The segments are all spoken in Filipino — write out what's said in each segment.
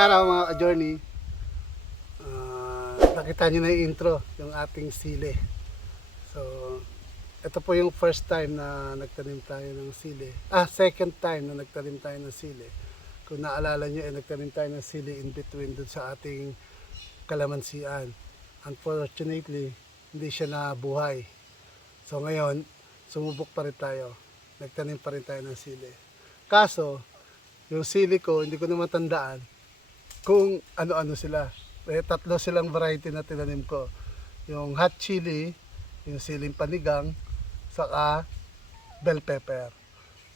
Araw mga ka-journey. Ah, nakita niyo na yung intro, yung ating sili. So, ito po yung first time na nagtanim tayo ng sili. Ah, second time na nagtanim tayo ng sili. Kung naalala niyo, eh, nagtanim tayo ng sili in between dun sa ating kalamansian. Unfortunately, hindi siya nabuhay. So ngayon, sumubok pa rin tayo. Nagtanim pa rin tayo ng sili. Kaso, yung sili ko, hindi ko na matandaan kung ano-ano sila. Eh, tatlo silang variety na tinanim ko. Yung hot chili, yung siling panigang, saka bell pepper.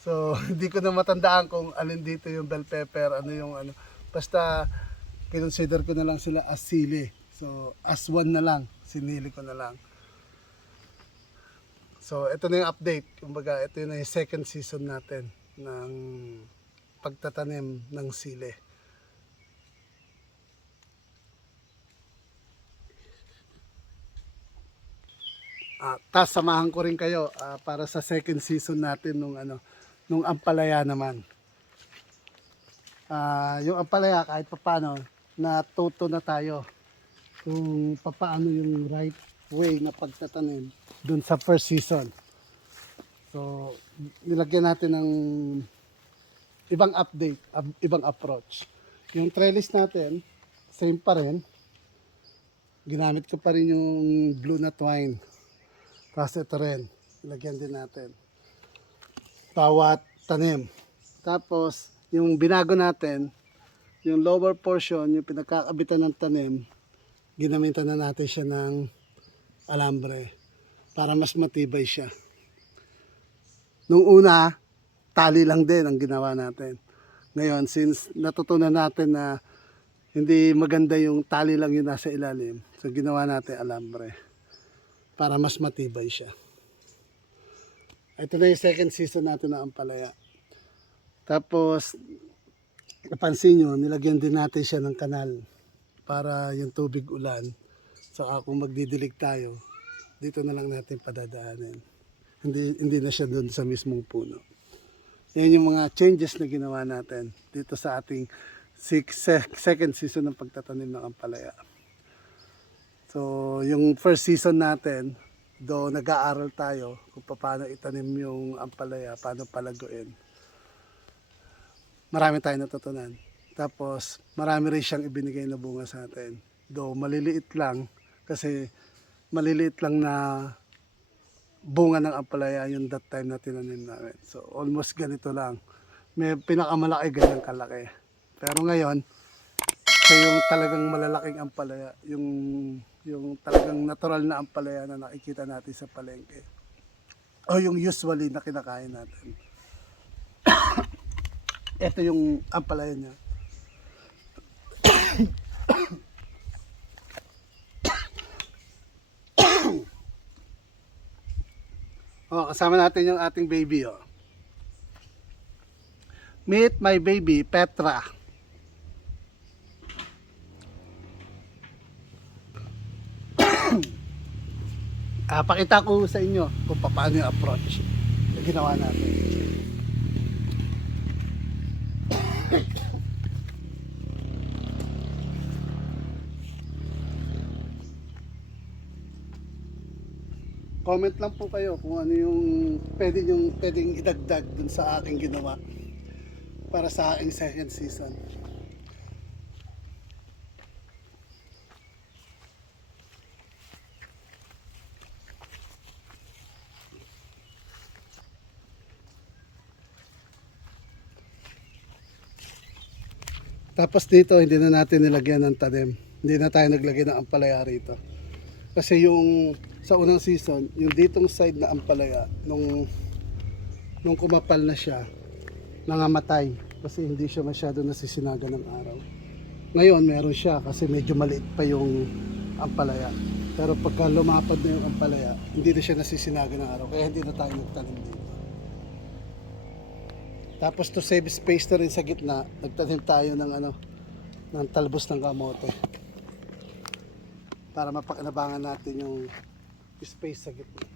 So, hindi ko na matandaan kung alin dito yung bell pepper, ano yung ano. Basta, kinonsider ko na lang sila as sili. So, as one na lang, sinili ko na lang. So, ito na yung update. Kumbaga, ito na yung second season natin ng pagtatanim ng sili. Ah, tas samahan ko rin kayo ah, para sa second season natin nung ano, nung ampalaya naman. Ah, yung ampalaya kahit papaano natuto na tayo kung papaano yung right way na pagtatanim dun sa first season. So, nilagyan natin ng ibang update, ibang approach. Yung trellis natin, same pa rin. Ginamit ko pa rin yung blue na twine. Tapos ito rin, nilagyan din natin. Bawat tanim. Tapos, yung binago natin, yung lower portion, yung pinagkakabitan ng tanim, ginamitan na natin siya ng alambre para mas matibay siya. Nung una, tali lang din ang ginawa natin. Ngayon, since natutunan natin na hindi maganda yung tali lang yung nasa ilalim, so ginawa natin alambre para mas matibay siya. Ito na yung second season natin na ampalaya. Tapos, napansin nyo, nilagyan din natin siya ng kanal para yung tubig ulan. Saka kung magdidilig tayo, dito na lang natin padadaanin. Hindi, hindi na siya doon sa mismong puno. Yan yung mga changes na ginawa natin dito sa ating six, sec- second season ng pagtatanim ng ampalaya. So, yung first season natin, do nag-aaral tayo kung paano itanim yung ampalaya, paano palaguin. Marami tayong natutunan. Tapos, marami rin siyang ibinigay na bunga sa atin. Do maliliit lang, kasi maliliit lang na bunga ng ampalaya yung that time na tinanim namin. So, almost ganito lang. May pinakamalaki, ganyan kalaki. Pero ngayon, siya yung talagang malalaking ampalaya, yung yung talagang natural na ampalaya na nakikita natin sa palengke. O yung usually na kinakain natin. Ito yung ampalaya niya. oh, kasama natin yung ating baby oh. Meet my baby, Petra. Ah, pakita ko sa inyo kung paano yung approach na ginawa natin. Comment lang po kayo kung ano yung pwede yung pwedeng idagdag dun sa aking ginawa para sa aking second season. Tapos dito, hindi na natin nilagyan ng tanim. Hindi na tayo naglagay ng ampalaya rito. Kasi yung sa unang season, yung ditong side na ampalaya, nung, nung kumapal na siya, nangamatay. Kasi hindi siya masyado nasisinaga ng araw. Ngayon, meron siya kasi medyo maliit pa yung ampalaya. Pero pagka lumapad na yung ampalaya, hindi na siya nasisinaga ng araw. Kaya hindi na tayo nagtanim dito. Tapos to save space na rin sa gitna, nagtanim tayo ng ano, ng talbos ng kamote. Para mapakinabangan natin yung space sa gitna.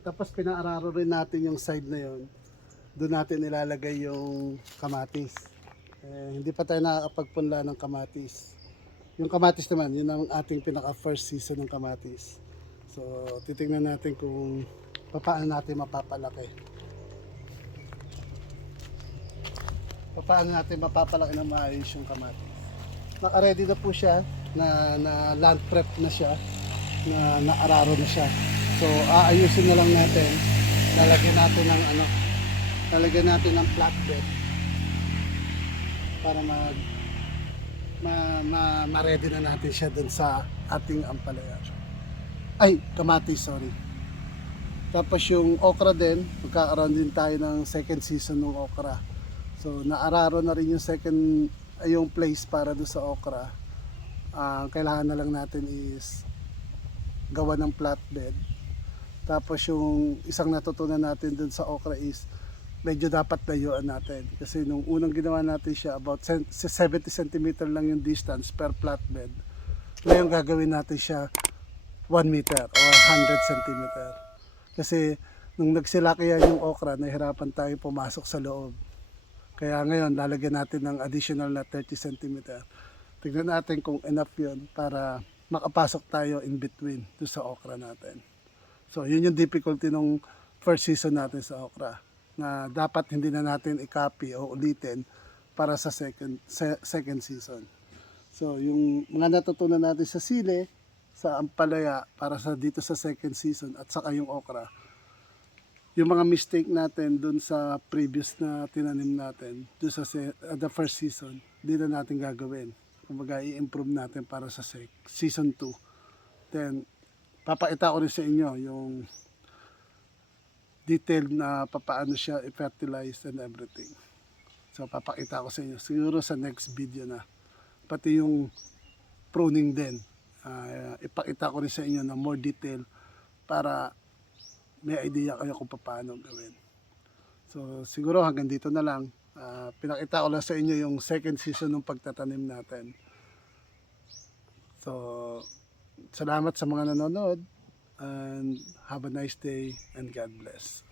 Tapos pinaararo rin natin yung side na yon. Doon natin ilalagay yung kamatis. Eh, hindi pa tayo nakakapagpunla ng kamatis. Yung kamatis naman, yun ang ating pinaka first season ng kamatis. So, titingnan natin kung paano natin mapapalaki. Paano natin mapapalaki ng maayos yung kamatis. Naka-ready na po siya, na, na land prep na siya, na naararo na siya. So, aayusin na lang natin. Lalagyan natin ng ano, lalagyan natin ng flatbed para mag ma, ma, ma-ready na natin siya dun sa ating ampalaya. Ay, kamatis, sorry. Tapos yung okra din, magkakaroon din tayo ng second season ng okra. So, naararo na rin yung second, yung place para doon sa okra. Ang kailangan na lang natin is gawa ng flatbed. Tapos yung isang natutunan natin dun sa okra is medyo dapat layuan natin. Kasi nung unang ginawa natin siya, about sen- 70 cm lang yung distance per flatbed. Ngayon gagawin natin siya 1 meter or 100 cm. Kasi nung nagsilaki yan yung okra, nahirapan tayo pumasok sa loob. Kaya ngayon, lalagyan natin ng additional na 30 cm. Tignan natin kung enough yun para makapasok tayo in between doon sa okra natin. So, yun yung difficulty nung first season natin sa okra na dapat hindi na natin i-copy o ulitin para sa second se- second season. So, yung mga natutunan natin sa sili, sa ampalaya para sa dito sa second season at saka yung okra. Yung mga mistake natin dun sa previous na tinanim natin, dun sa se- uh, the first season, di na natin gagawin. Kumbaga, i-improve natin para sa season 2. Then, papakita ko rin sa inyo yung detailed na papaano siya i-fertilize and everything. So, papakita ko sa inyo. Siguro sa next video na. Pati yung pruning din. Ah, ipakita ko rin sa inyo na more detail para may idea kayo kung paano gawin. So, siguro hanggang dito na lang. Ah, pinakita ko lang sa inyo yung second season ng pagtatanim natin. So, salamat sa mga nanonood and have a nice day and God bless.